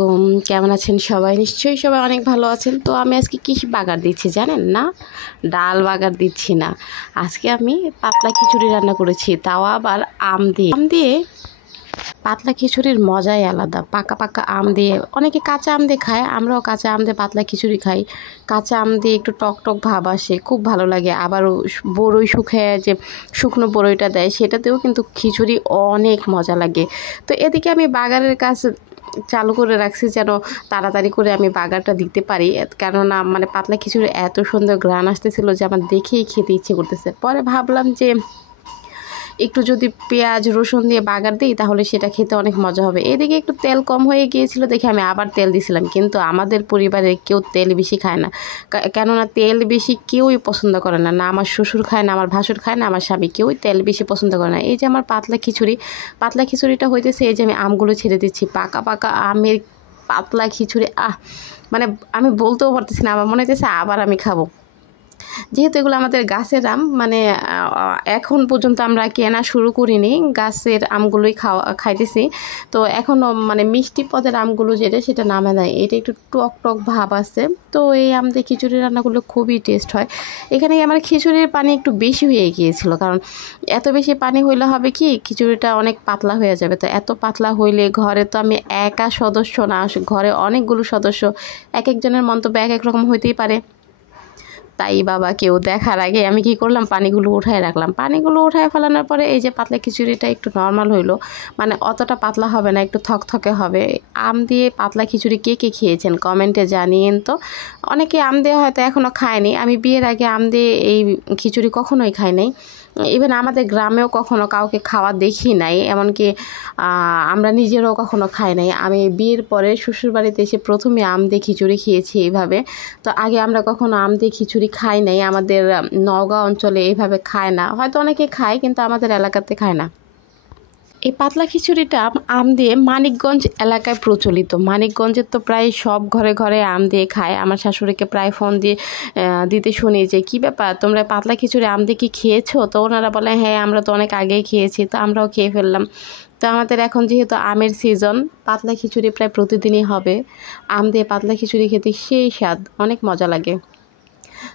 আলাইকুম। কেমন আছেন সবাই? নিশ্চয়ই সবাই অনেক ভালো আছেন। তো আমি আজকে কি বাগার দিচ্ছি জানেন না? ডাল বাগার দিচ্ছি না। আজকে আমি পাতলা খিচুড়ি রান্না করেছি, তাও আবার আম দিয়ে পাতলা খিচুড়ির মজাই আলাদা। পাকা পাকা আম দিয়ে, অনেকে কাঁচা আম দিয়ে খায়, আমরাও কাঁচা আম দিয়ে পাতলা খিচুড়ি খাই। কাঁচা আম দিয়ে একটু টক টক ভাব আসে, খুব ভালো লাগে। আবার বড়ই শুকায় যে শুকনো বড়ইটা দেয়, সেটাতেও কিন্তু খিচুড়ি অনেক মজা লাগে। তো এদিকে আমি বাগারের কাজ চালু করে রাখছি যেন তাড়াতাড়ি করে আমি বাগারটা দিতে পারি। কেননা মানে পাতলা খিচুড়ি এত সুন্দর ঘ্রাণ আসতেছিল যে আমার দেখেই খেতে ইচ্ছে করতেছে। পরে ভাবলাম যে একটু যদি পেঁয়াজ রসুন দিয়ে বাগার দিই তাহলে সেটা খেতে অনেক মজা হবে। এদিকে একটু তেল কম হয়ে গিয়েছিল দেখে আমি আবার তেল দিয়েছিলাম, কিন্তু আমাদের পরিবারে কেউ তেল বেশি খায় না। কেননা তেল বেশি কেউই পছন্দ করে না, না আমার শ্বশুর খায়, না আমার ভাসুর খায়, না আমার স্বামী, কেউই তেল বেশি পছন্দ করে না। এই যে আমার পাতলা খিচুড়িটা হইতেছে, এই যে আমি আমগুলো ছেড়ে দিচ্ছি, পাকা পাকা আমের পাতলা খিচুড়ি। মানে আমি বলতেও পারতেছি না, আমার মনে হচ্ছে আবার আমি খাবো। যেহেতু এগুলো আমাদের গাছের আম, মানে এখন পর্যন্ত আমরা কেনা শুরু করিনি, গাছের আমগুলোই খাইতেছি। তো এখনও মানে মিষ্টি পদের আমগুলো সেটা নামে নাই, এটা একটু টক টক ভাব আছে। তো এই আম দিয়ে খিচুড়ি রান্নাগুলো খুবই টেস্ট হয়। এখানে আমার খিচুড়ির পানি একটু বেশি হয়ে গিয়েছিল, কারণ এত বেশি পানি হইলে হবে কি খিচুড়িটা অনেক পাতলা হয়ে যাবে। তো এত পাতলা হইলে, ঘরে তো আমি একা সদস্য না, ঘরে অনেকগুলো সদস্য, এক একজনের মন্তব্য এক এক রকম হইতেই পারে। তাই বাবা কেউ দেখার আগে আমি কি করলাম, পানিগুলো উঠায় রাখলাম। পানিগুলো উঠায় ফেলানোর পরে এই যে পাতলা খিচুড়িটা একটু নর্মাল হইলো, মানে অতটা পাতলা হবে না, একটু থকথকে হবে। আম দিয়ে পাতলা খিচুড়ি কে কে খেয়েছেন কমেন্টে জানিয়েন তো। অনেকে আম দিয়ে হয়তো এখনও খায়নি। আমি বিয়ের আগে আম দিয়ে এই খিচুড়ি কখনোই খাই নাই। ইভেন আমাদের গ্রামেও কখনো কাউকে খাওয়া দেখি নাই, এমনকি আমরা নিজেরাও কখনো খাই নাই। আমি বিয়ের পরে শ্বশুরবাড়িতে এসে প্রথমে আম দিয়ে খিচুড়ি খেয়েছি এইভাবে। তো আগে আমরা কখনো আম দিয়ে খিচুড়ি খাই নাই, আমাদের নওগাঁ অঞ্চলে এইভাবে খায় না, হয়তো অনেকে খায় কিন্তু আমাদের এলাকাতে খায় না। এই পাতলা খিচুড়িটা আম দিয়ে মানিকগঞ্জ এলাকায় প্রচলিত। মানিকগঞ্জের তো প্রায় সব ঘরে ঘরে আম দিয়ে খায়। আমার শাশুড়িকে প্রায় ফোন দিয়ে দিতে শুনি যে কী ব্যাপার, তোমরা পাতলা খিচুড়ি আম দিয়ে কি খেয়েছো? তো ওনারা বলে হ্যাঁ, আমরা তো অনেক আগেই খেয়েছি। তো আমরাও খেয়ে ফেললাম। তো আমাদের এখন যেহেতু আমের সিজন, পাতলা খিচুড়ি প্রায় প্রতিদিনই হবে। আম দিয়ে পাতলা খিচুড়ি খেতে সেই স্বাদ, অনেক মজা লাগে।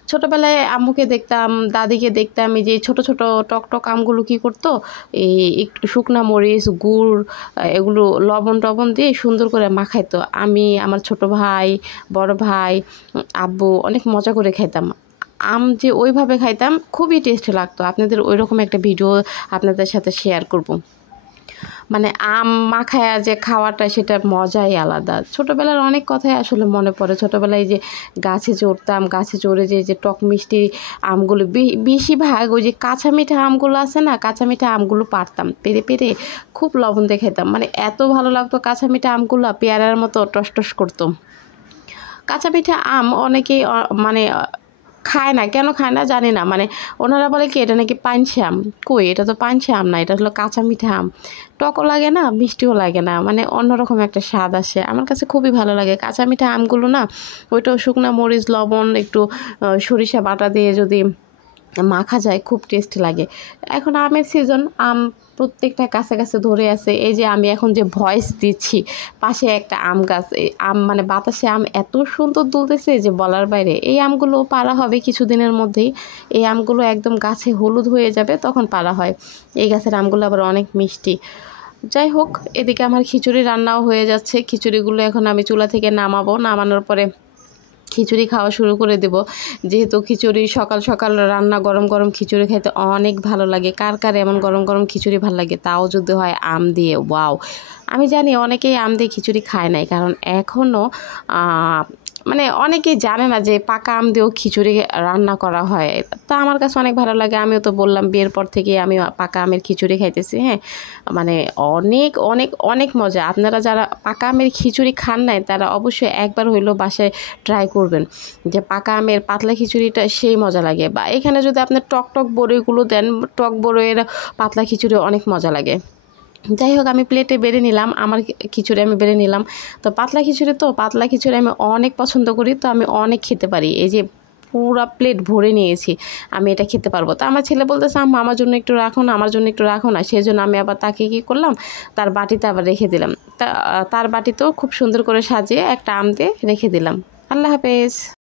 ছোটোবেলায় আম্মুকে দেখতাম, দাদিকে দেখতাম, এই যে ছোটো ছোটো টক টক আমগুলো কী করতো, এই একটু শুকনা মরিচ, গুড়, এগুলো লবণ টবণ দিয়ে সুন্দর করে মাখাইতো। আমি, আমার ছোট ভাই, বড় ভাই, আব্বু অনেক মজা করে খাইতাম। আম যে ওইভাবে খাইতাম, খুবই টেস্ট লাগতো। আপনাদের ওই রকম একটা ভিডিও আপনাদের সাথে শেয়ার করব। মানে আম মাখায়া যে খাওয়াটা, সেটার মজাই আলাদা। ছোটোবেলার অনেক কথাই আসলে মনে পড়ে। ছোটোবেলায় যে গাছে চড়তাম, গাছে চড়ে যে টক মিষ্টি আমগুলো, বেশিরভাগ ওই যে কাঁচা মিঠা আমগুলো আছে না, কাঁচা মিঠা আমগুলো পারতাম, পেরে পেরে খুব লবণ দিয়ে খেতাম। মানে এত ভালো লাগতো কাঁচা মিঠা আমগুলো, পেয়ারার মতো টস টস করতো। কাঁচা মিঠা আম অনেকেই মানে খায় না, কেন খায় না জানি না। মানে ওনারা বলে কি এটা নাকি পানসে আম। কই, এটা তো পানসে আম না, এটা হলো কাঁচা মিঠা আম। টকও লাগে না, মিষ্টিও লাগে না, মানে অন্যরকম একটা স্বাদ আসে। আমার কাছে খুবই ভালো লাগে কাঁচা মিঠা আমগুলো না। ওইটাও শুকনা মরিচ, লবণ, একটু সরিষা বাটা দিয়ে যদি মাখা যায়, খুব টেস্ট লাগে। এখন আমের সিজন, আম প্রত্যেকটা কাছে কাছে ধরে আছে। এই যে আমি এখন যে ভয়েস দিচ্ছি, পাশে একটা আম গাছ, এই আম মানে বাতাসে আম এত সুন্দর দুলতেছে যে বলার বাইরে। এই আমগুলো পাড়া হবে কিছুদিনের মধ্যেই। এই আমগুলো একদম গাছে হলুদ হয়ে যাবে, তখন পাড়া হয়। এই গাছের আমগুলো আবার অনেক মিষ্টি। যাই হোক, এদিকে আমার খিচুড়ি রান্নাও হয়ে যাচ্ছে। খিচুড়িগুলো এখন আমি চুলা থেকে নামাবো, নামানোর পরে খিচুড়ি খাওয়া শুরু করে দেব। যেহেতু খিচুড়ি সকাল সকাল রান্না, গরম গরম খিচুড়ি খাইতে অনেক ভালো লাগে। কার কার এমন গরম গরম খিচুড়ি ভালো লাগে, তাও যদি হয় আম দিয়ে, ওয়াও। আমি জানি অনেকেই আম দিয়ে খিচুড়ি খায় নাই, কারণ এখনও মানে অনেকেই জানে না যে পাকা আম দিয়েও খিচুড়ি রান্না করা হয়। তা আমার কাছে অনেক ভালো লাগে। আমিও তো বললাম বিয়ের পর থেকে আমি পাকা আমের খিচুড়ি খাইতেছি। হ্যাঁ, মানে অনেক অনেক অনেক মজা। আপনারা যারা পাকা আমের খিচুড়ি খান নাই, তারা অবশ্যই একবার হইলেও বাসায় ট্রাই করবেন, যে পাকা আমের পাতলা খিচুড়িটা সেই মজা লাগে। বা এখানে যদি আপনার টক টক বড়ইগুলো দেন, টক বড়ইয়ের পাতলা খিচুড়ি অনেক মজা লাগে। যাই হোক, আমি প্লেটে বেড়ে নিলাম, আমার খিচুড়ি আমি বেড়ে নিলাম। তো পাতলা খিচুড়ি আমি অনেক পছন্দ করি, তো আমি অনেক খেতে পারি। এই যে পুরা প্লেট ভরে নিয়েছি, আমি এটা খেতে পারবো। তা আমার ছেলে বলতেছে আম্মা আমার জন্য একটু রাখো না, আমার জন্য একটু রাখো না। সেই জন্য আমি আবার তাকে কী করলাম, তার বাটিতে আবার রেখে দিলাম। তার বাটিতেও খুব সুন্দর করে সাজিয়ে একটা আম দিয়ে রেখে দিলাম। আল্লাহ হাফেজ।